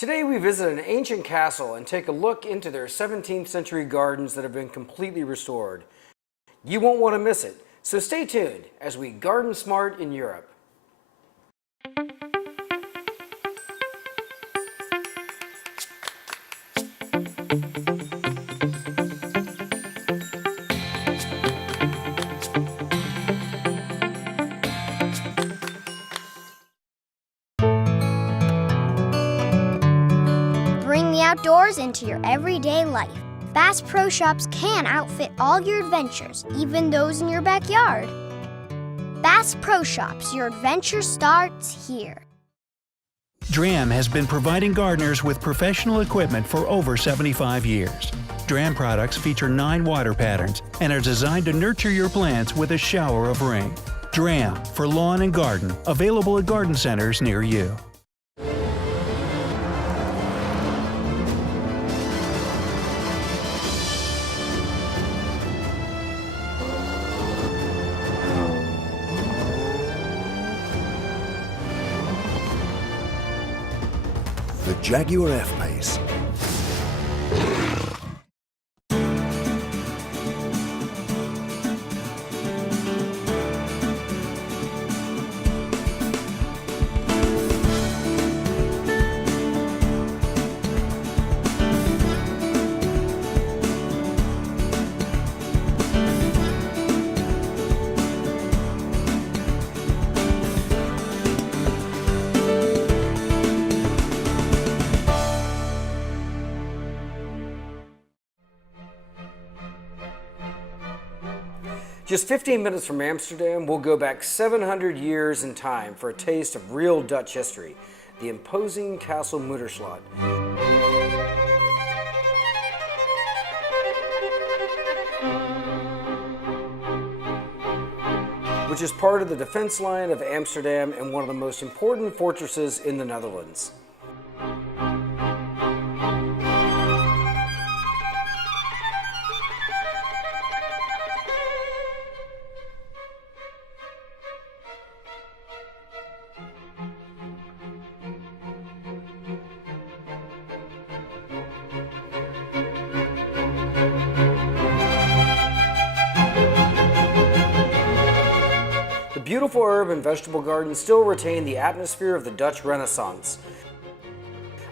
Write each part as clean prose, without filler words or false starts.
Today we visit an ancient castle and take a look into their 17th century gardens that have been completely restored. You won't want to miss it, so stay tuned as we garden smart in Europe. Bring the outdoors into your everyday life. Bass Pro Shops can outfit all your adventures, even those in your backyard. Bass Pro Shops, your adventure starts here. DRAM has been providing gardeners with professional equipment for over 75 years. DRAM products feature 9 water patterns and are designed to nurture your plants with a shower of rain. DRAM for lawn and garden, available at garden centers near you. The Jaguar F-Pace. Just 15 minutes from Amsterdam, we'll go back 700 years in time for a taste of real Dutch history, the imposing Castle Muiderslot. Which is part of the defense line of Amsterdam and one of the most important fortresses in the Netherlands. The beautiful herb and vegetable gardens still retain the atmosphere of the Dutch Renaissance.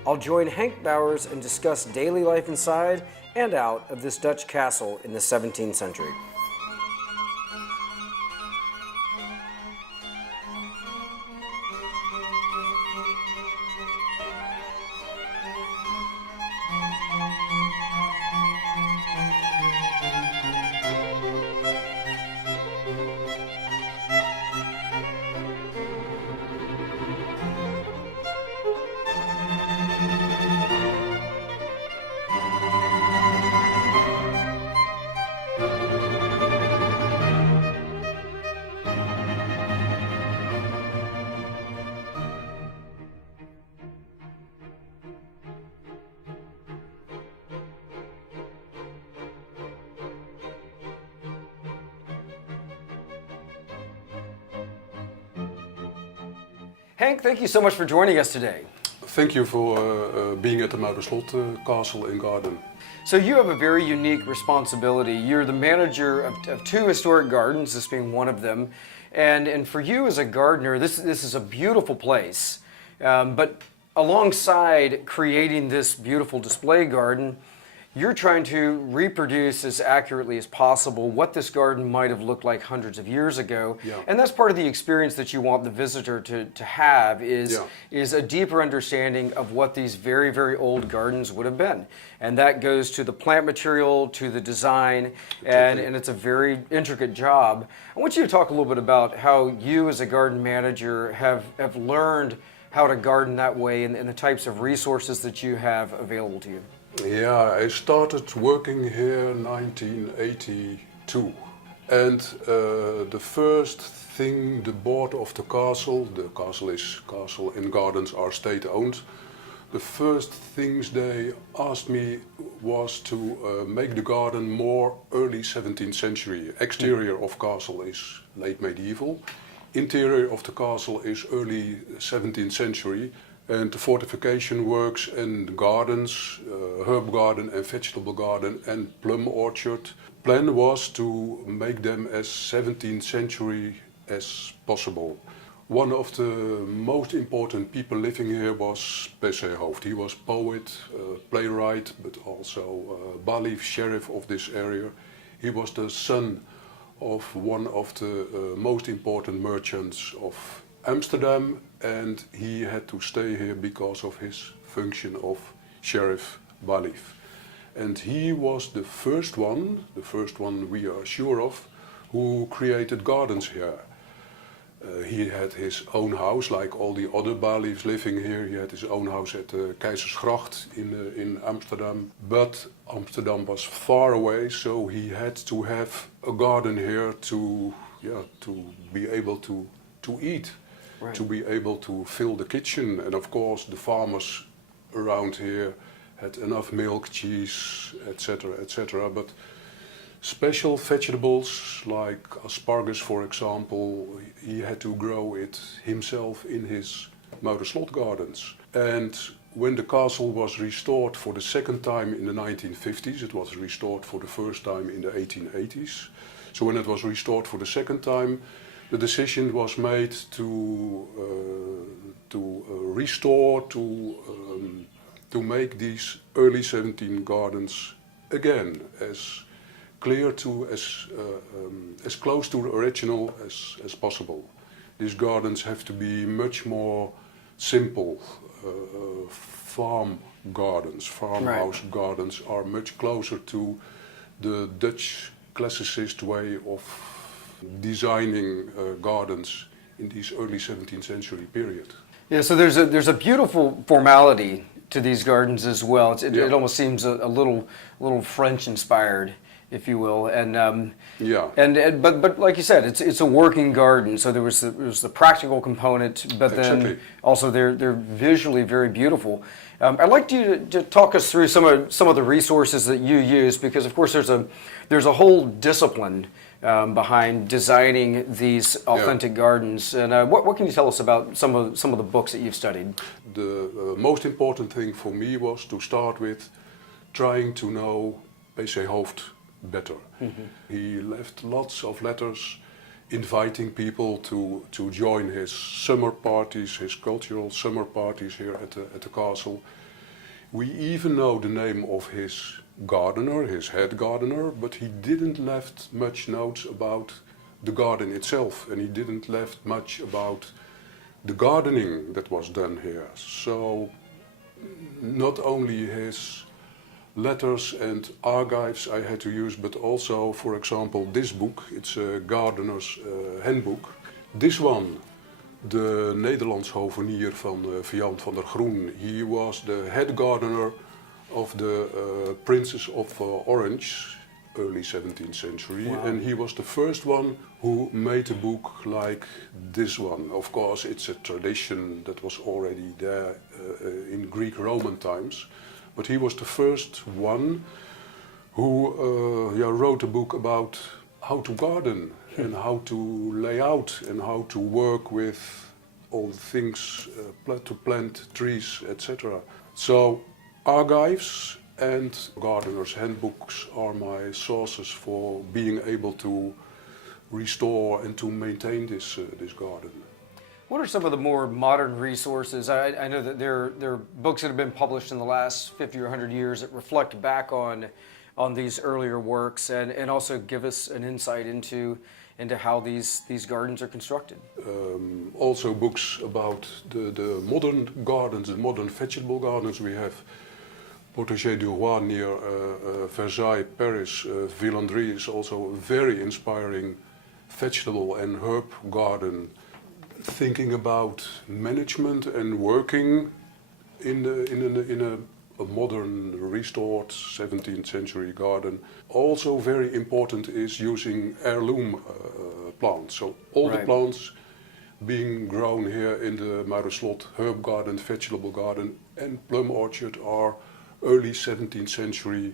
I'll join Henk Bowers and discuss daily life inside and out of this Dutch castle in the 17th century. Henk, thank you so much for joining us today. Thank you for being at the Muiderslot Castle and Garden. So you have a very unique responsibility. You're the manager of 2 historic gardens, this being one of them. And for you as a gardener, this is a beautiful place. But alongside creating this beautiful display garden, you're trying to reproduce as accurately as possible what this garden might have looked like hundreds of years ago. Yeah. And that's part of the experience that you want the visitor to have is a deeper understanding of what these very, very old gardens would have been. And that goes to the plant material, to the design, and it's a very intricate job. I want you to talk a little bit about how you as a garden manager have learned how to garden that way and the types of resources that you have available to you. Yeah, I started working here in 1982. And the first thing the board of the castle and gardens are state owned, the first things they asked me was to make the garden more early 17th century. Exterior of castle is late medieval. Interior of the castle is early 17th century. And the fortification works and gardens, herb garden and vegetable garden and plum orchard. Plan was to make them as 17th century as possible. One of the most important people living here was P.C. Hooft. He was poet, playwright, but also bailiff, sheriff of this area. He was the son of one of the most important merchants of Amsterdam, and he had to stay here because of his function of sheriff bailiff. And he was the first one we are sure of, who created gardens here. He had his own house, like all the other bailiffs living here. He had his own house at the Keizersgracht in Amsterdam. But Amsterdam was far away, so he had to have a garden here to be able to eat, right. To be able to fill the kitchen. And of course, the farmers around here had enough milk, cheese, etc., etc. But special vegetables like asparagus, for example, he had to grow it himself in his Muiderslot gardens. And when the castle was restored for the second time in the 1950s, it was restored for the first time in the 1880s. So when it was restored for the second time, the decision was made to restore, to make these early 17 gardens again as clear to, as close to the original as possible. These gardens have to be much more simple. Farm gardens, farmhouse right. Gardens are much closer to the Dutch classicist way of designing gardens in this early 17th century period. Yeah, so there's a beautiful formality to these gardens as well. It almost seems a little French inspired, if you will, and but like you said, it's a working garden. So there was the practical component, but then exactly. Also they're visually very beautiful. I'd like you to talk us through some of the resources that you use, because of course there's a whole discipline behind designing these authentic gardens. And what can you tell us about some of the books that you've studied? The most important thing for me was to start with trying to know P.C. Hooft better. Mm-hmm. He left lots of letters inviting people to join his summer parties, his cultural summer parties here at the castle. We even know the name of his gardener, his head gardener, but he didn't left much notes about the garden itself, and he didn't left much about the gardening that was done here. So not only his letters and archives I had to use, but also, for example, this book. It's a gardener's handbook. This one, de Nederlands hovenier van Viant van der Groen. He was the head gardener of the Princess of Orange, early 17th century. Wow. And he was the first one who made a book like this one. Of course, it's a tradition that was already there in Greek-Roman times. But he was the first one who wrote a book about how to garden and how to lay out and how to work with all the things, to plant trees, etc. So archives and gardeners' handbooks are my sources for being able to restore and to maintain this garden. What are some of the more modern resources? I know that there are books that have been published in the last 50 or 100 years that reflect back on these earlier works and also give us an insight into how these gardens are constructed. Also books about the modern gardens, the modern vegetable gardens. We have Potager du Roi near Versailles, Paris. Villandry is also a very inspiring vegetable and herb garden. Thinking about management and working in a modern, restored 17th century garden. Also very important is using heirloom plants. So all right. The plants being grown here in the Muiderslot herb garden, vegetable garden and plum orchard are early 17th century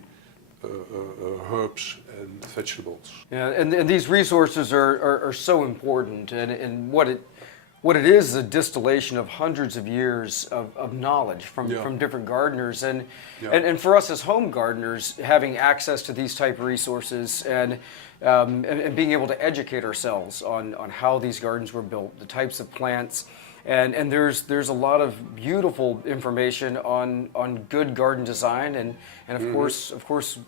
herbs and vegetables. Yeah, and these resources are so important, and what what it is a distillation of hundreds of years of knowledge from different gardeners. And for us as home gardeners, having access to these type of resources and being able to educate ourselves on how these gardens were built, the types of plants. And there's a lot of beautiful information on good garden design and of course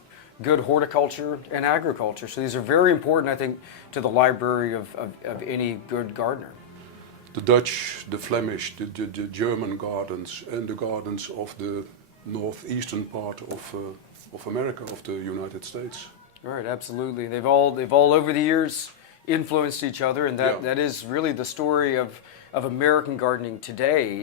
good horticulture and agriculture. So these are very important, I think, to the library of any good gardener. The Dutch, the Flemish, the German gardens, and the gardens of the northeastern part of America, of the United States. Right, absolutely. They've all over the years influenced each other, and that is really the story of American gardening today.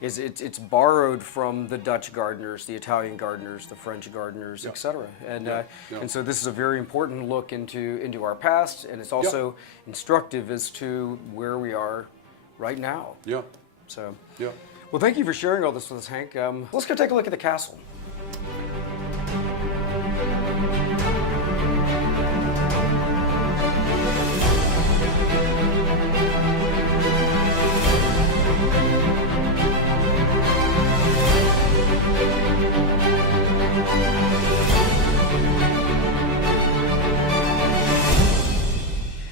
It's borrowed from the Dutch gardeners, the Italian gardeners, the French gardeners, etc. And so this is a very important look into our past, and it's also instructive as to where we are right now. So well, thank you for sharing all this with us, Hank. Let's go take a look at the castle.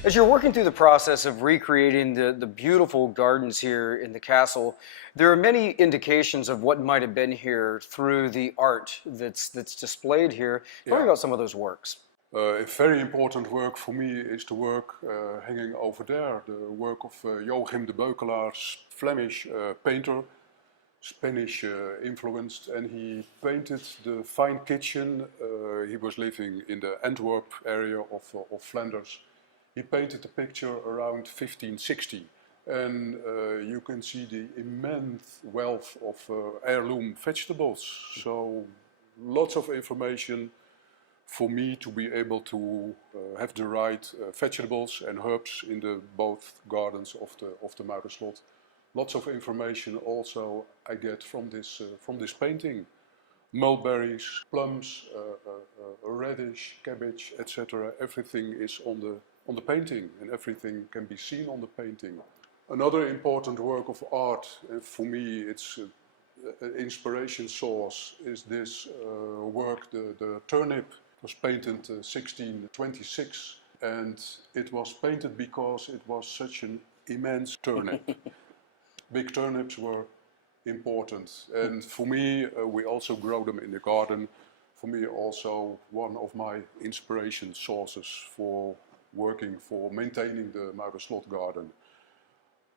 As you're working through the process of recreating the beautiful gardens here in the castle, there are many indications of what might have been here through the art that's displayed here. Tell me about some of those works. A very important work for me is the work hanging over there, the work of Joachim de Beukelaar, Flemish painter, Spanish influenced, and he painted the fine kitchen. He was living in the Antwerp area of Flanders. He painted the picture around 1560, and you can see the immense wealth of heirloom vegetables. So lots of information for me to be able to have the right vegetables and herbs in the both gardens of the Muiderslot. Lots of information also I get from this painting. Mulberries, plums, radish, cabbage, etc. Everything is on the painting, and everything can be seen on the painting. Another important work of art, for me it's an inspiration source, is this work, the turnip. It was painted 1626, and it was painted because it was such an immense turnip. Big turnips were important, and for me, we also grow them in the garden. For me also one of my inspiration sources for working, for maintaining the Muiderslot garden.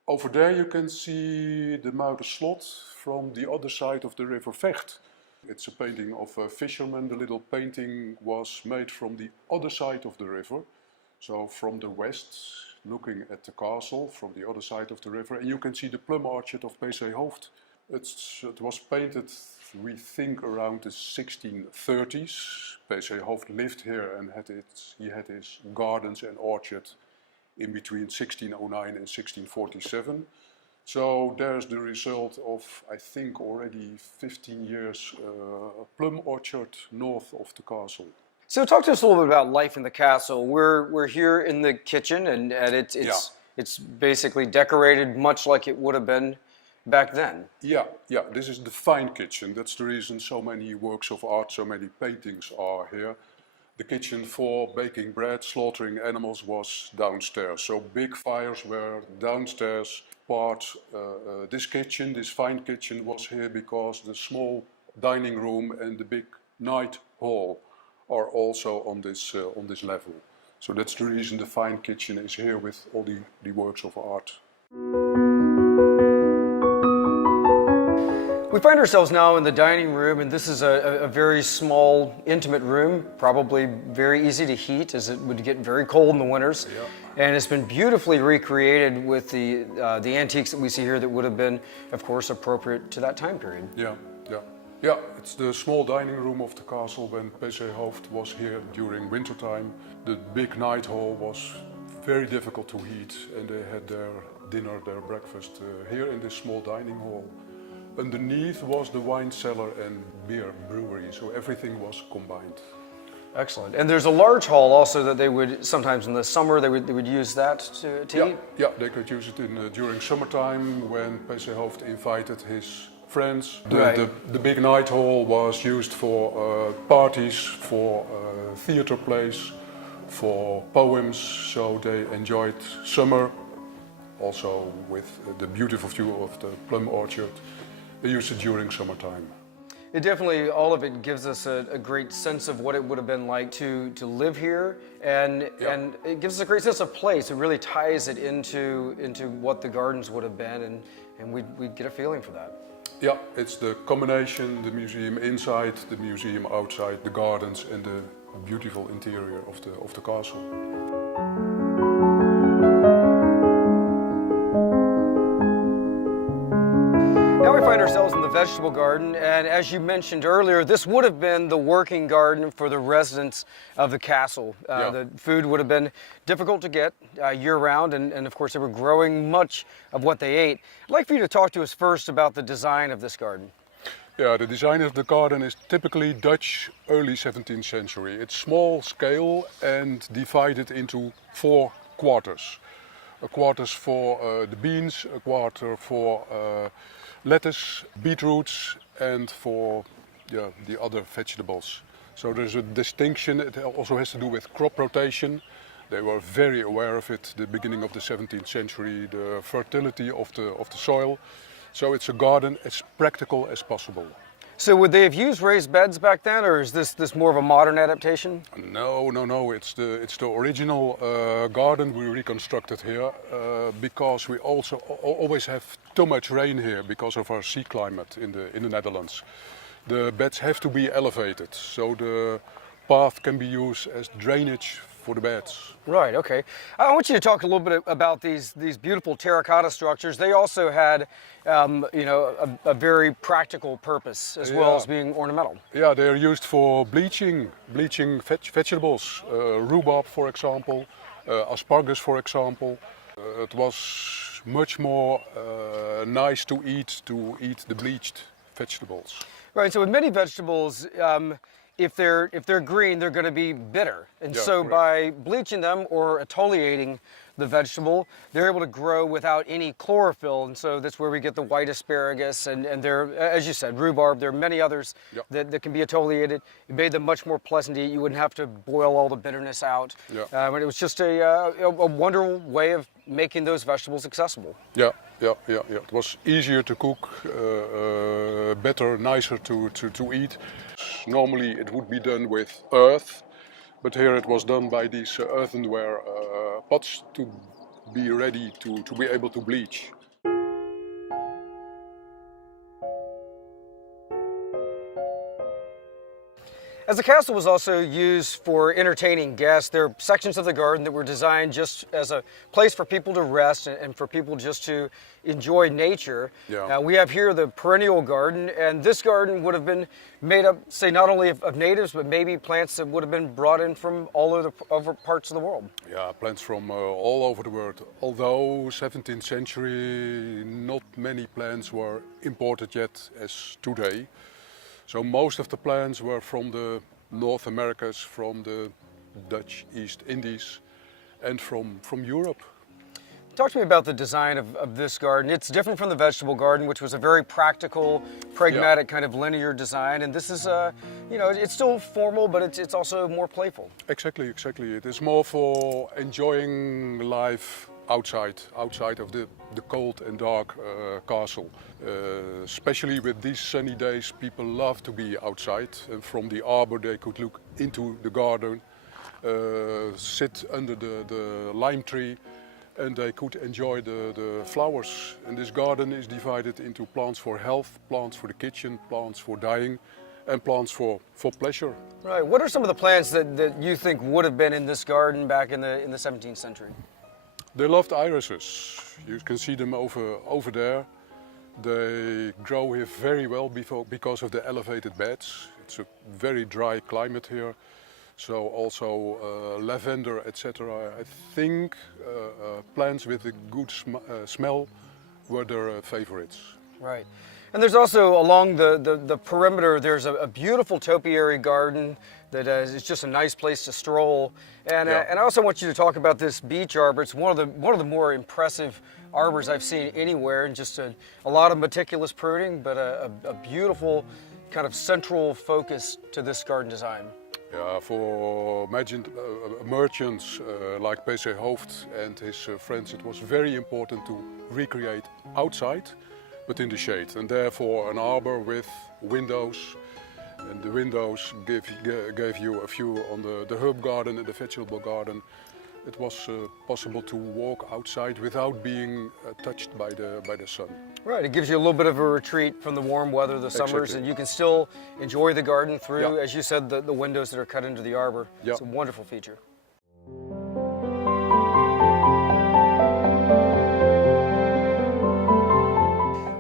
Over there you can see the Muiderslot from the other side of the river Vecht. It's a painting of a fisherman. The little painting was made from the other side of the river, so from the west, looking at the castle from the other side of the river, and you can see the plum orchard of P.C. Hooft. It was painted, we think, around the 1630s. P.C. Hooft lived here and he had his gardens and orchard in between 1609 and 1647. So there's the result of, I think, already 15 years plum orchard north of the castle. So talk to us a little bit about life in the castle. We're here in the kitchen, and it's basically decorated much like it would have been back then. Yeah, this is the fine kitchen. That's the reason so many works of art, so many paintings are here. The kitchen for baking bread, slaughtering animals was downstairs. So big fires were downstairs. This kitchen, this fine kitchen, was here because the small dining room and the big night hall are also on this level. So that's the reason the fine kitchen is here with all the works of art. We find ourselves now in the dining room, and this is a very small, intimate room, probably very easy to heat as it would get very cold in the winters. And it's been beautifully recreated with the antiques that we see here that would have been, of course, appropriate to that time period. Yeah, it's the small dining room of the castle when P.C. Hooft was here during wintertime. The big night hall was very difficult to heat, and they had their dinner, their breakfast here in this small dining hall. Underneath was the wine cellar and beer brewery, so everything was combined. Excellent. And there's a large hall also that they would, sometimes in the summer, they would use that to eat? Yeah, they could use it during summertime when PC Hoofd invited his friends. The big night hall was used for parties, for theater plays, for poems, so they enjoyed summer. Also with the beautiful view of the plum orchard, they used it during summertime. It definitely, all of it gives us a great sense of what it would have been like to live here, and it gives us a great sense of place. It really ties it into what the gardens would have been, and we'd get a feeling for that. Yeah, it's the combination, the museum inside, the museum outside, the gardens and the beautiful interior of the castle. Now we find ourselves in the vegetable garden, and as you mentioned earlier, this would have been the working garden for the residents of the castle. The food would have been difficult to get year-round, and of course they were growing much of what they ate. I'd like for you to talk to us first about the design of this garden. Yeah, the design of the garden is typically Dutch, early 17th century. It's small scale and divided into 4 quarters. A quarters for the beans, a quarter for lettuce, beetroots, and for the other vegetables. So there's a distinction. It also has to do with crop rotation. They were very aware of it, the beginning of the 17th century, the fertility of the soil. So it's a garden as practical as possible. So would they have used raised beds back then, or is this more of a modern adaptation? No. It's the original garden we reconstructed here because we also always have too much rain here because of our sea climate in the Netherlands. The beds have to be elevated, so the path can be used as drainage for the beds. Right, okay. I want you to talk a little bit about these beautiful terracotta structures. They also had, a very practical purpose as well as being ornamental. Yeah, they're used for bleaching vegetables, rhubarb, for example, asparagus, for example. It was much more nice to eat the bleached vegetables. Right, so with many vegetables, if they're green, they're going to be bitter. And so correct. by bleaching them or exfoliating the vegetable, they're able to grow without any chlorophyll. And so that's where we get the white asparagus and there, as you said, rhubarb. There are many others that can be exfoliated. It made them much more pleasant to eat. You wouldn't have to boil all the bitterness out. And it was just a wonderful way of making those vegetables accessible. Yeah. It was easier to cook, better, nicer to eat. Normally it would be done with earth, but here it was done by these earthenware pots to be ready to be able to bleach. As the castle was also used for entertaining guests, there are sections of the garden that were designed just as a place for people to rest and for people just to enjoy nature. We have here the perennial garden, and this garden would have been made up, say, not only of natives, but maybe plants that would have been brought in from all over parts of the world. Yeah, plants from all over the world. Although 17th century, not many plants were imported yet as today. So most of the plants were from the North Americas, from the Dutch East Indies, and from Europe. Talk to me about the design of this garden. It's different from the vegetable garden, which was a very practical, pragmatic kind of linear design. And this is, it's still formal, but it's also more playful. Exactly. It is more for enjoying life outside of the cold and dark castle. Especially with these sunny days, people love to be outside. And from the arbor they could look into the garden, sit under the lime tree, and they could enjoy the flowers. And this garden is divided into plants for health, plants for the kitchen, plants for dyeing, and plants for pleasure. Right. What are some of the plants that you think would have been in this garden back in the 17th century? They loved irises. You can see them over there. They grow here very well because of the elevated beds. It's a very dry climate here. So also lavender, etc. I think plants with a good smell were their favorites. Right. And there's also along the perimeter, there's a beautiful topiary garden that is just a nice place to stroll. And, and I also want you to talk about this beech arbor. It's one of the more impressive arbors I've seen anywhere, and just a lot of meticulous pruning, but a beautiful kind of central focus to this garden design. Yeah, for merchants like PC Hoofd and his friends, it was very important to recreate outside, but in the shade, and therefore an arbor with windows, and the windows gave you a view on the herb garden and the vegetable garden. It was possible to walk outside without being touched by the sun. Right, it gives you a little bit of a retreat from the warm weather, the summers, and you can still enjoy the garden through, as you said, the windows that are cut into the arbor. It's a wonderful feature.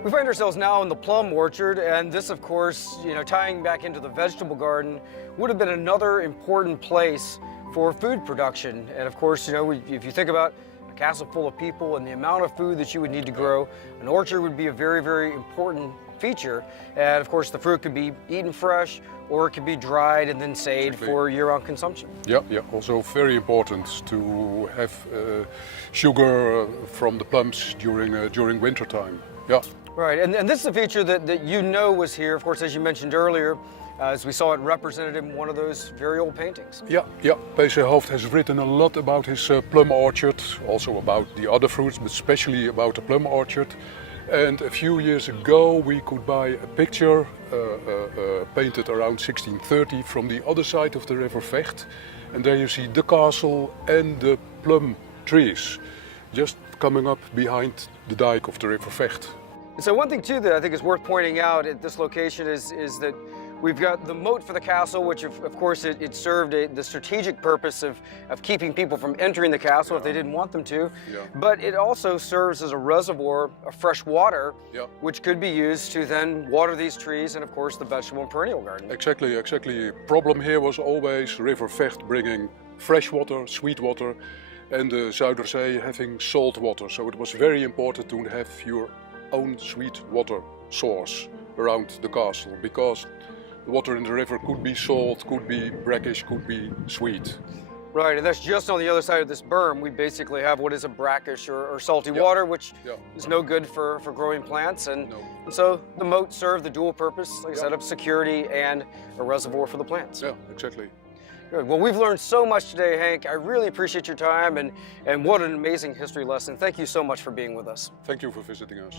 We find ourselves now in the plum orchard, and this, of course, tying back into the vegetable garden, would have been another important place for food production. And of course, if you think about a castle full of people and the amount of food that you would need to grow, an orchard would be a very, very important feature. And of course, the fruit could be eaten fresh, or it could be dried and then saved for year-round consumption. Yeah. Also very important to have sugar from the plums during winter time. Yeah. Right, and this is a feature that was here, of course, as you mentioned earlier, as we saw it represented in one of those very old paintings. Yeah. PC Hoofd has written a lot about his plum orchard, also about the other fruits, but especially about the plum orchard. And a few years ago we could buy a picture painted around 1630 from the other side of the river Vecht. And there you see the castle and the plum trees just coming up behind the dike of the river Vecht. So one thing too that I think is worth pointing out at this location is that we've got the moat for the castle, which of course it served the strategic purpose of keeping people from entering the castle if they didn't want them to. But it also serves as a reservoir of fresh water, which could be used to then water these trees and of course the vegetable and perennial garden. Exactly. Problem here was always River Vecht bringing fresh water, sweet water, and the Zuiderzee having salt water. So it was very important to have your own sweet water source around the castle, because the water in the river could be salt, could be brackish, could be sweet. Right, and that's just on the other side of this berm. We basically have what is a brackish or salty water, which is no good for growing plants. And so the moat served the dual purpose, like I said, of security and a reservoir for the plants. Yeah, exactly. Good. Well, we've learned so much today, Hank. I really appreciate your time, and what an amazing history lesson. Thank you so much for being with us. Thank you for visiting us.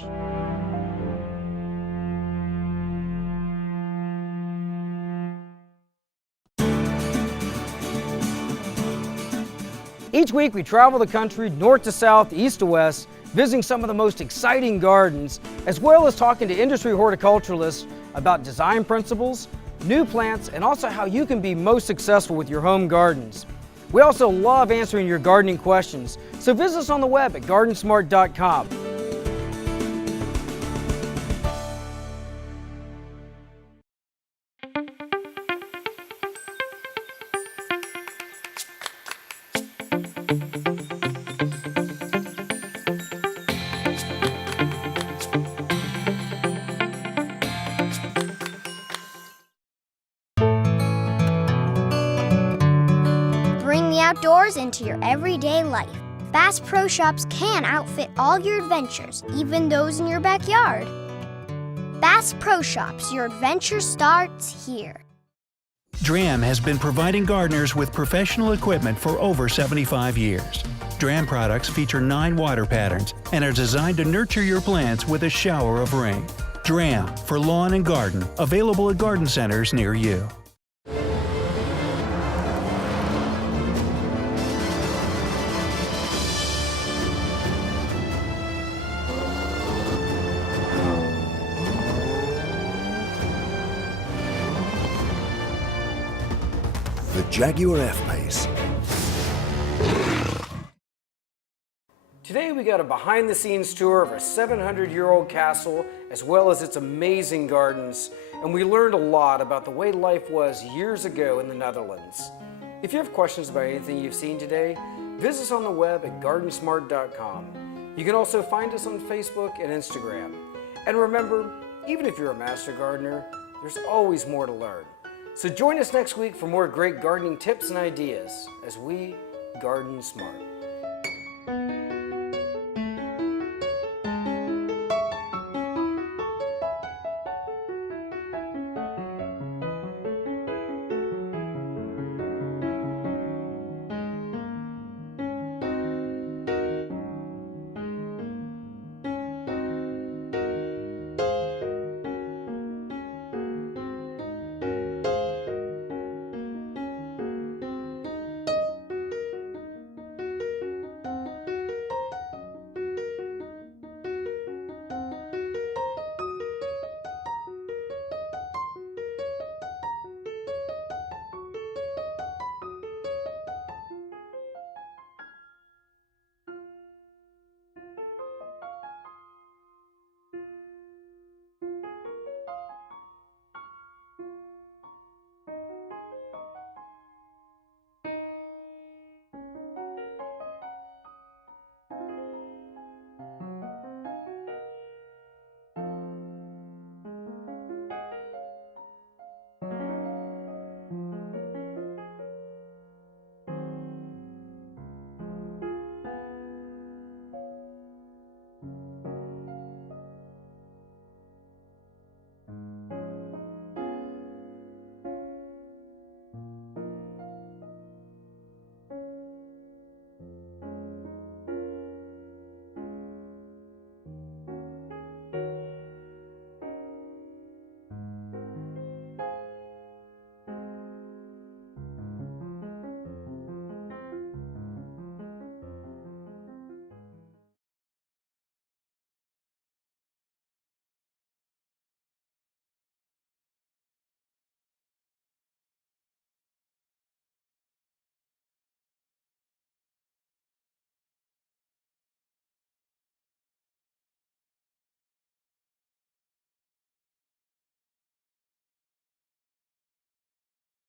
Each week we travel the country north to south, east to west, visiting some of the most exciting gardens, as well as talking to industry horticulturalists about design principles, new plants, and also how you can be most successful with your home gardens. We also love answering your gardening questions, so visit us on the web at GardenSMART.com. Outdoors into your everyday life. Bass Pro Shops can outfit all your adventures, even those in your backyard. Bass Pro Shops, your adventure starts here. DRAM has been providing gardeners with professional equipment for over 75 years. DRAM products feature 9 water patterns and are designed to nurture your plants with a shower of rain. DRAM for lawn and garden, available at garden centers near you. The Jaguar F-Pace. Today we got a behind-the-scenes tour of a 700-year-old castle as well as its amazing gardens, and we learned a lot about the way life was years ago in the Netherlands. If you have questions about anything you've seen today, visit us on the web at GardenSMART.com. You can also find us on Facebook and Instagram. And remember, Even if you're a master gardener, there's always more to learn. So join us next week for more great gardening tips and ideas as we garden smart.